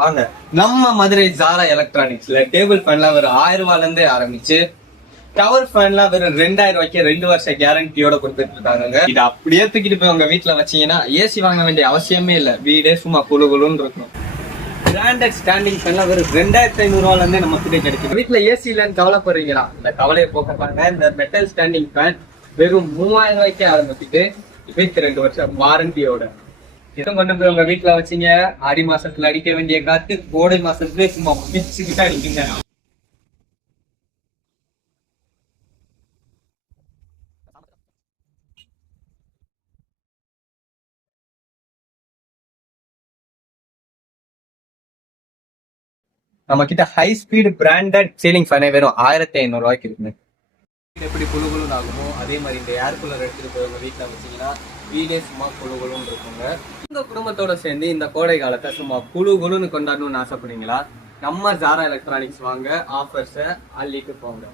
வாங்க நம்ம மதுரை ஜாரா எலக்ட்ரானிக்ஸ்ல டேபிள் ஃபேன்லாம் வெறும் 1000 ரூபாயில இருந்தே ஆரம்பிச்சு டவர் ஃபேன்லாம் வெறும் 2000 ரூபாய்க்கு 2 வருஷம் கேரண்டியோட கொடுத்துட்டு இருக்காங்க. இது அப்படியே தூக்கிட்டு போய் உங்க வீட்டுல வச்சீங்கன்னா ஏசி வாங்க வேண்டிய அவசியமே இல்லை. வீடே சும்மா குழுகுலுன்னு இருக்கும். பிராண்டட் ஸ்டாண்டிங் ஃபேன்லாம் வெறும் 2500 ரூபாயில இருந்தே நம்ம கிட்ட கிடைக்கும். வீட்டுல ஏசி இல்லைன்னு கவலைப்படுறீங்களா? இந்த கவலையை போக்க பாருங்க. இந்த மெட்டல் ஸ்டாண்டிங் ஃபேன் வெறும் 3000 ரூபாய்க்கே ஆரம்பிச்சுட்டு 22 வருஷம் வாரண்டியோட இதுவும் கொண்டு போய் உங்க வீட்டுல வச்சீங்க. ஆடி மாசத்துல அடிக்க வேண்டிய காத்து கோடை மாசத்துல சும்மா பிச்சுக்கிட்டு அடிக்குங்க. நம்ம கிட்ட ஹை ஸ்பீடு பிராண்டட் சீலிங் ஃபேனே வெறும் 1500 ரூபாய்க்கு இருக்குங்க. எப்படி குழுகுலும் ஆகுமோ அதே மாதிரி இந்த ஏர் கூலர் எடுத்துட்டு போய் உங்க வீட்டுல வச்சீங்கன்னா வீடே சும்மா குழுகுலும் இருக்குங்க. உங்க குடும்பத்தோட சேர்ந்து இந்த கோடை காலத்தை சும்மா குழுகுலுன்னு கொண்டாடணும்னு ஆசைப்படுறீங்களா? நம்ம ஜாரா எலக்ட்ரானிக்ஸ் வாங்க, ஆஃபர்ஸை அள்ளிட்டு போங்க.